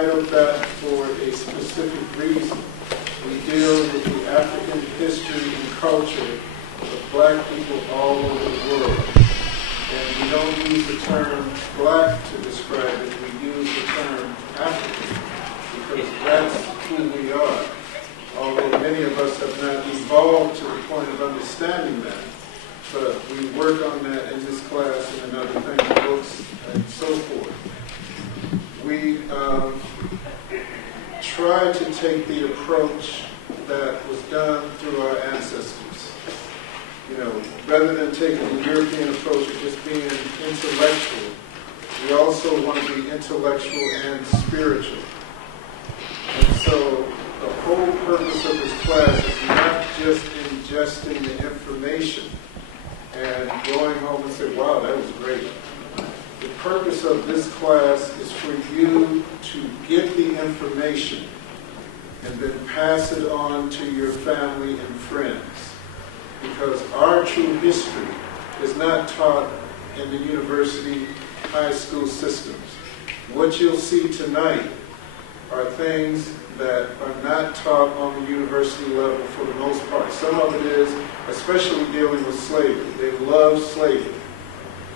titled that for a specific reason. We deal with the African history and culture of black people all over the world. And we don't use the term black to describe it, we use the term African, because that's who we are. Although many of us have not evolved to the point of understanding that. But we work on that in this class and in other things, books and so forth. We try to take the approach that was done through our ancestors. You know, rather than taking the European approach of just being intellectual, we also want to be intellectual and spiritual. And so the whole purpose of this class is not just ingesting the information and going home and say, wow, that was great. The purpose of this class is for you to get the information and then pass it on to your family and friends. Because our true history is not taught in the university, high school systems. What you'll see tonight are things that are not taught on the university level for the most part. Some of it is, especially dealing with slavery. They love slavery.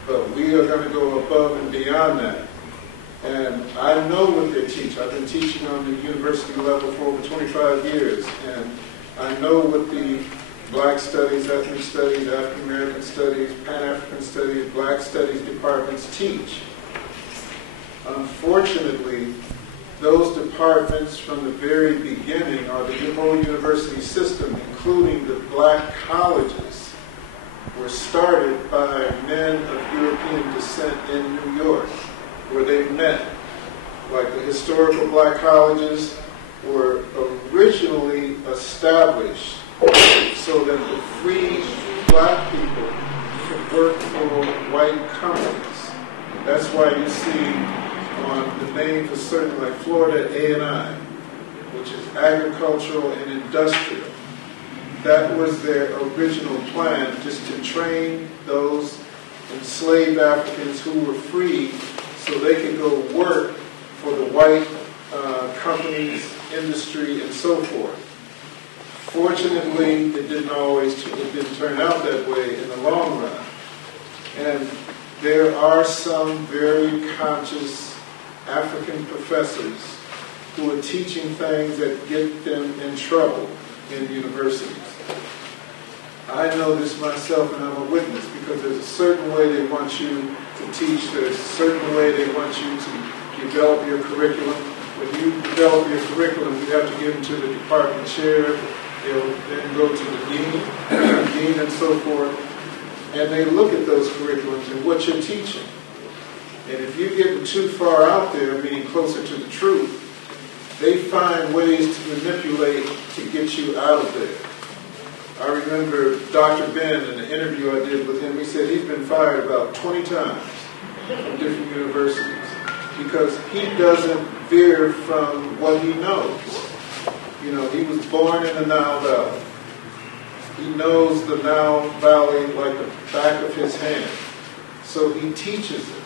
But we are going to go above and beyond that. And I know what they teach. I've been teaching on the university level for over 25 years. And I know what the Black Studies, Ethnic Studies, African American Studies, Pan-African Studies, Black Studies departments teach. Unfortunately, those departments from the very beginning, or the whole university system, including the black colleges, were started by men of European descent in New York, where they met. Like the historical black colleges were originally established so that the free black people could work for white companies. That's why you see on the names of certain, like Florida A&I, which is agricultural and industrial. That was their original plan, just to train those enslaved Africans who were free so they could go work for the white companies, industry, and so forth. Fortunately, it didn't turn out that way in the long run. And there are some very conscious African professors who are teaching things that get them in trouble in universities. I know this myself, and I'm a witness, because there's a certain way they want you to teach, there's a certain way they want you to develop your curriculum. When you develop your curriculum, you have to give them to the department chair, they'll then go to the dean and so forth, and they look at those curriculums and what you're teaching. And if you get too far out there, meaning closer to the truth, they find ways to manipulate to get you out of there. I remember Dr. Ben, in an interview I did with him, he said he's been fired about 20 times from different universities because he doesn't veer from what he knows. You know, he was born in the Nile Valley. He knows the Nile Valley like the back of his hand. So he teaches it.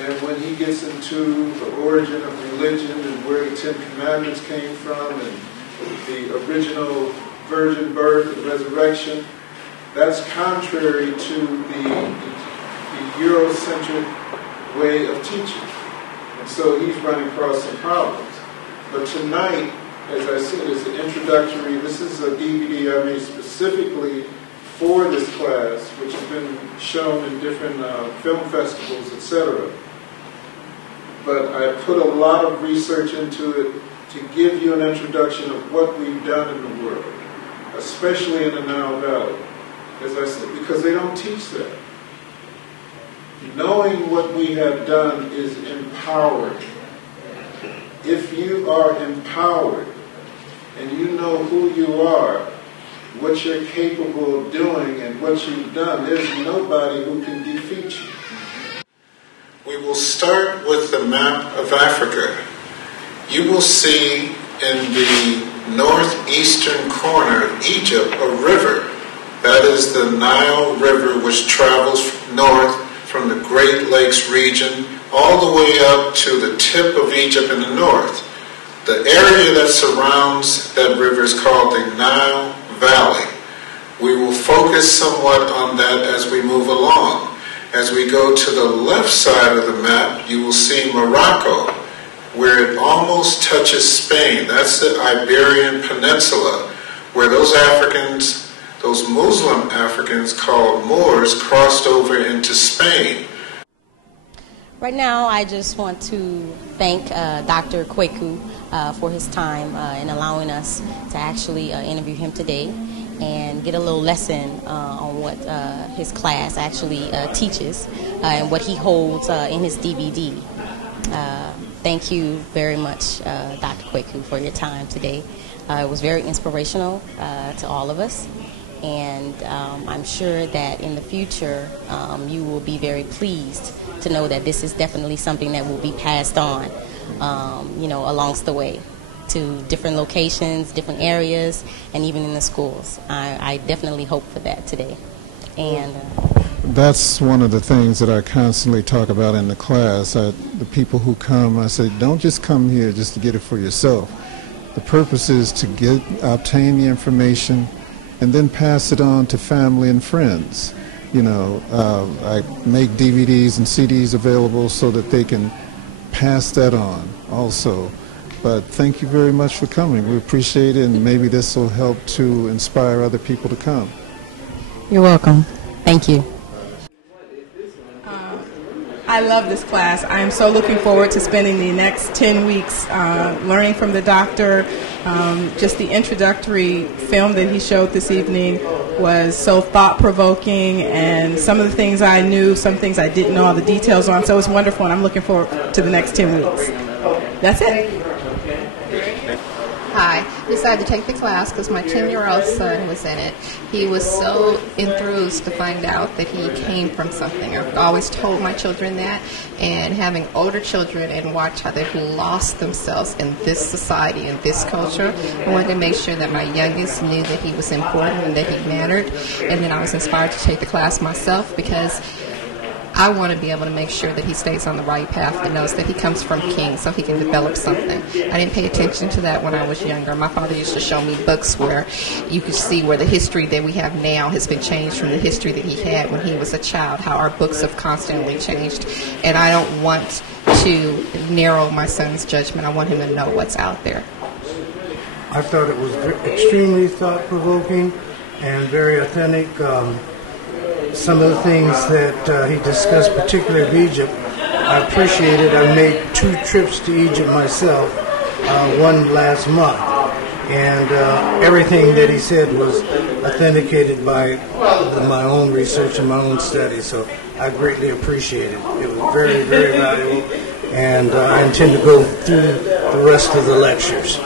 And when he gets into the origin of religion and where the Ten Commandments came from and the original virgin birth and resurrection, that's contrary to the Eurocentric way of teaching. And so he's running across some problems. But tonight, as I said, is an introductory. This is a DVD I made specifically for this class, which has been shown in different film festivals, etc. But I put a lot of research into it to give you an introduction of what we've done in the world, especially in the Nile Valley, as I said, because they don't teach that. Knowing what we have done is empowering. If you are empowered and you know who you are, what you're capable of doing and what you've done, there's nobody who can defeat you. We will start with the map of Africa. You will see in the northeastern corner of Egypt a river. That is the Nile River, which travels north from the Great Lakes region all the way up to the tip of Egypt in the north. The area that surrounds that river is called the Nile Valley. We will focus somewhat on that as we move along. As we go to the left side of the map, you will see Morocco, where it almost touches Spain. That's the Iberian Peninsula, where those Africans, those Muslim Africans called Moors, crossed over into Spain. Right now, I just want to thank Dr. Kwaku for his time in allowing us to actually interview him today and get a little lesson on what his class actually teaches and what he holds in his DVD. Thank you very much, Dr. Kwaku, for your time today. It was very inspirational to all of us, and I'm sure that in the future you will be very pleased to know that this is definitely something that will be passed on, along the way to different locations, different areas, and even in the schools. I definitely hope for that today. And that's one of the things that I constantly talk about in the class. The people who come, I say, don't just come here just to get it for yourself. The purpose is to obtain the information and then pass it on to family and friends. I make DVDs and CDs available so that they can pass that on also. But thank you very much for coming. We appreciate it, and maybe this will help to inspire other people to come. You're welcome. Thank you. I love this class. I am so looking forward to spending the next 10 weeks learning from the doctor. Just the introductory film that he showed this evening was so thought-provoking, and some of the things I knew, some things I didn't know all the details on, so it was wonderful, and I'm looking forward to the next 10 weeks. That's it. Hi. I decided to take the class because my 10-year-old son was in it. He was so enthused to find out that he came from something. I've always told my children that, and having older children and watch how they've lost themselves in this society and this culture, I wanted to make sure that my youngest knew that he was important and that he mattered. And then I was inspired to take the class myself because I want to be able to make sure that he stays on the right path and knows that he comes from King so he can develop something. I didn't pay attention to that when I was younger. My father used to show me books where you could see where the history that we have now has been changed from the history that he had when he was a child, how our books have constantly changed. And I don't want to narrow my son's judgment. I want him to know what's out there. I thought it was extremely thought-provoking and very authentic. Some of the things that he discussed, particularly of Egypt, I appreciated. I made 2 trips to Egypt myself, one last month, and everything that he said was authenticated by my own research and my own study, so I greatly appreciate it. It was very, very valuable, and I intend to go through the rest of the lectures.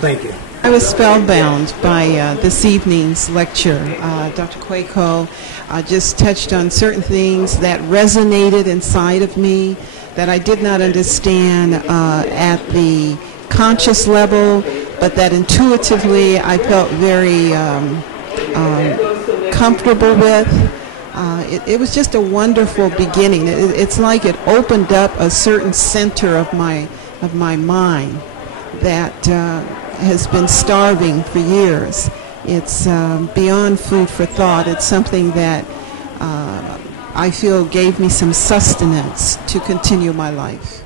Thank you. I was spellbound by this evening's lecture. Dr. Kwaku just touched on certain things that resonated inside of me that I did not understand at the conscious level, but that intuitively I felt very comfortable with. It was just a wonderful beginning. It's like it opened up a certain center of my mind that has been starving for years. It's beyond food for thought. It's something that I feel gave me some sustenance to continue my life.